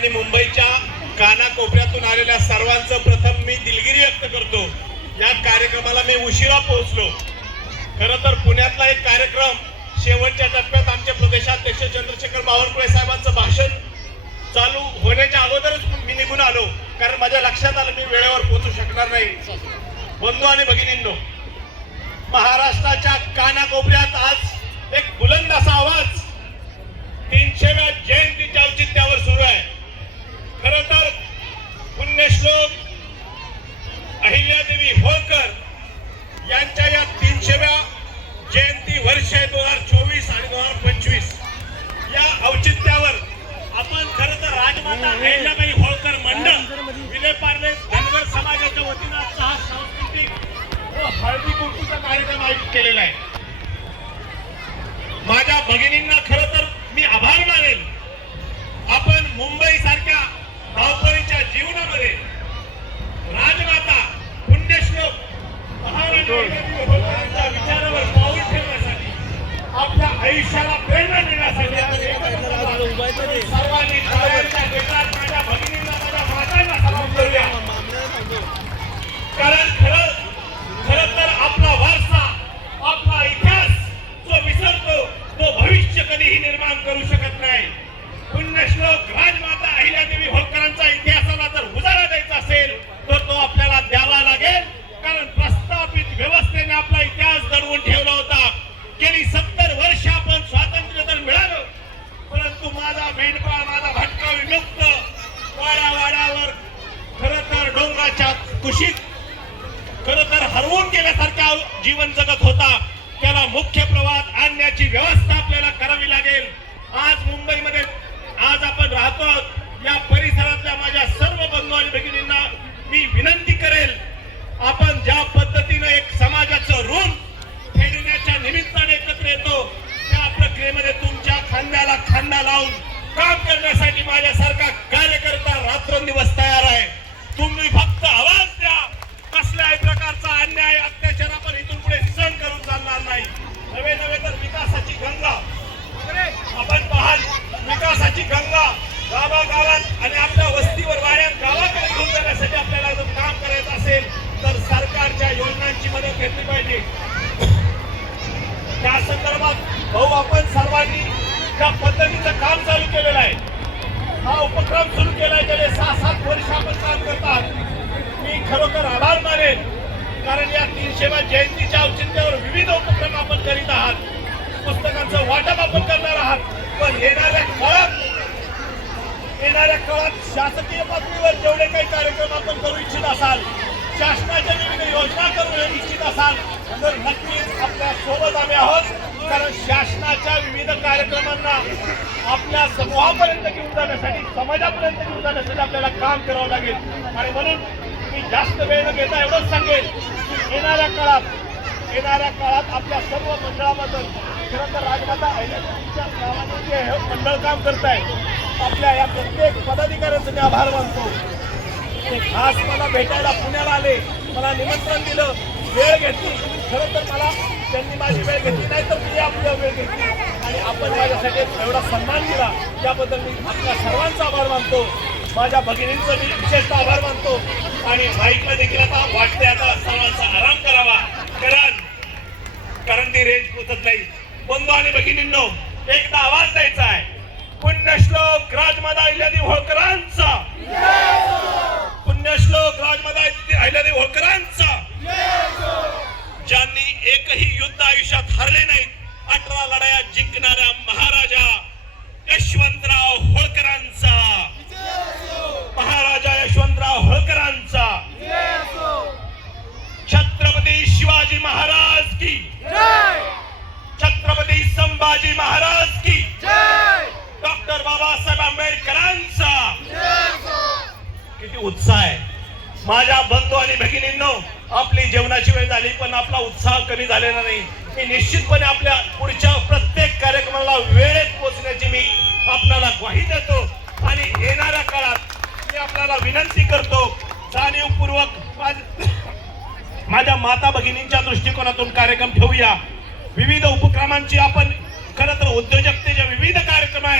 आणि मुंबईच्या कानाकोपऱ्यातून आलेल्या सर्वांचं प्रथम मी दिलगिरी व्यक्त करतो। या कार्यक्रमाला मी उशिरा पोहोचलो। खरं तर पुण्यातला एक कार्यक्रम शेवटच्या टप्प्यात आमचे प्रदेशाध्यक्ष चंद्रशेखर बावनकुळे साहेबांचं भाषण चालू होण्याच्या अगोदरच मी निघून आलो, कारण माझ्या लक्षात आलं मी वेळेवर पोहोचू शकणार नाही। बंधू आणि भगिनींनो, महाराष्ट्राच्या कानाकोपऱ्यात आज एक बुलंद असा आवाज 300व्या जयंतीच्या औचित्यावर सुरू आहे। खरं तर पुण्यश्लोक अहिल्यादेवी होळकर यांच्या या 300व्या जयंती वर्ष 2024 आणि 2025 या औचित्यावर आपण खरं तर राजमाता अहिल्याबाई होळकर मंडळ विलेपार्ले धनगर समाजाच्या वतीने आजचा हा सांस्कृतिक व हळदी कुंकूचा कार्यक्रम आयोजित केलेला आहे। माझ्या भगिनींना खरं तर मी आभार मानेल। आपण मुंबई सारख्या धावपळीच्या जीवनामध्ये राजमाता पुण्यश्लोक महाराणी अहिल्यादेवी होळकरांच्या विचारावर पाऊल ठेवण्यासाठी आपल्या आयुष्याला प्रेरणा देण्यासाठी आपण एकत्र आलो। सर्वांनी टाळ्यांच्या गजरात माझ्या भगिनींना, माझ्या मातांना सलाम करूया, कारण खरं तर आपला वारसा, आपला इतिहास जो विसरतो तो भविष्य कधीही निर्माण करू शकत नाही। पुण्यश्लोक राजमाता अहिल्यादेवी होळकरांचा इतिहासाला जर उजाळा द्यायचा असेल तर तो आपल्याला द्यावा लागेल, कारण प्रस्थापित व्यवस्थेने आपला इतिहास दडवून ठेवला होता। गेली 70 वर्ष आपण स्वातंत्र्य तर मिळालं, परंतु माझा मेंढपाळ, माझा भटका विमुक्त वाड्यावाड्यावर खरं तर डोंगराच्या कुशीत खरं तर हरवून गेल्यासारखा जीवन जगत होता। त्याला मुख्य प्रवाहात आणण्याची व्यवस्था आपल्याला करावी लागेल। आज मुंबईमध्ये आज आपण राहतो, या परिसरातल्या माझ्या सर्व बंधू आणि भगिनींना मी विनंती करेल, आपण ज्या पद्धतीने एक समाजाचं ऋण फेडण्याच्या निमित्ताने एकत्र येतो, त्या प्रक्रियेमध्ये तुमच्या खांद्याला खांदा लावून काम करण्यासाठी माझ्यासारखा कार्यकर्ता रात्रंदिवस तयार आहे। तुम्ही फक्त आवाज द्या, कसल्याही प्रकारचा अन्याय अत्याचार आपण इथून पुढे सहन करून चालणार नाही। नवे तर विकासाची गंगा आपण पाहाल, विकासाची गंगा गावागावात आणि आपल्या वस्तीवर वाड्यात गावाकडे घेऊन जाण्यासाठी आपल्याला जर काम करायचं असेल तर सरकारच्या योजनांची मदत घेतली पाहिजे। त्या संदर्भात भाऊ आपण सर्वांनी ज्या पद्धतीचं काम चालू केलेलं आहे, हा उपक्रम सुरू केलाय, गेले 6-7 वर्ष आपण काम करतात, मी खरोखर आभार मानेन, कारण या 300व्या जयंतीच्या औचित्यावर विविध उपक्रम आपण करीत आहात, पुस्तकांचं वाटप आपण करणार आहात, पण येणाऱ्या काळात शासकीय पातळीवर जेवढे काही कार्यक्रम आपण करू इच्छित असाल, शासनाच्या विविध योजना करू इच्छित असाल तर नक्कीच आपल्या सोबत आम्ही आहोत, कारण शासनाच्या विविध कार्यक्रमांना आपल्या समूहापर्यंत घेऊन जाण्यासाठी, समाजापर्यंत घेऊन जाण्यासाठी आपल्याला काम करावं लागेल। आणि म्हणून मी जास्त वेळ न घेता एवढंच सांगेल की येणाऱ्या काळात आपल्या सर्व मंडळाबद्दल खरं तर राजमाता अहिल्यादेवीच्या नावाने जे हे मंडळ काम करत आहे, आपल्या या प्रत्येक पदाधिकाऱ्यांचे मी आभार मानतो। ते खास मला भेटायला पुण्याला आले, मला निमंत्रण दिलं, वेळ घेतली, खरं तर मला त्यांनी माझी वेळ घेतली नाही तर मी आपली वेळ घेतली आणि आपण माझ्यासाठी एवढा सन्मान दिला, त्याबद्दल मी आपल्या सर्वांचा आभार मानतो। माझ्या भगिनींचा मी विशेषतः आभार मानतो आणि माईकला देखील आता वाटते आता सर्वांचा आराम करावा, कारण ती रेंज पोचत नाही। बंधू आणि भगिनींनो, एकदा आवाज द्यायचा आहे, पुण्यश्लोक राजमाता अहिल्यादेवी होळकरांचा, पुण्यश्लोक राजमाता अहिल्यादेवी होळकरांचा। ज्यांनी एकही युद्ध आयुष्यात हरले नाहीत, 18 लढाया जिंकणाऱ्या महाराजा यशवंतराव होळकरांचा, महाराजा यशवंतराव होळकरांचा, छत्रपती शिवाजी महाराज की जय, छत्रपती संभाजी महाराज की जय, डॉक्टर बाबासाहेब आंबेडकरांचा। किती उत्साह आहे माझ्या बंधू आणि भगिनींनो। आपली जेवणाची वेळ झाली पण आपला उत्साह कमी झालेला नाही। मी निश्चितपणे आपल्या पुढच्या प्रत्येक कार्यक्रमाला वेळेत पोहोचण्याची मी आपल्याला ग्वाही देतो आणि येणाऱ्या काळात मी आपल्याला विनंती करतो, जाणीवपूर्वक माझ्या माता भगिनींच्या दृष्टिकोनातून कार्यक्रम ठेवूया। विविध उपक्रमांची आपण खरं तर उद्योजकतेचे विविध कार्यक्रम आहेत,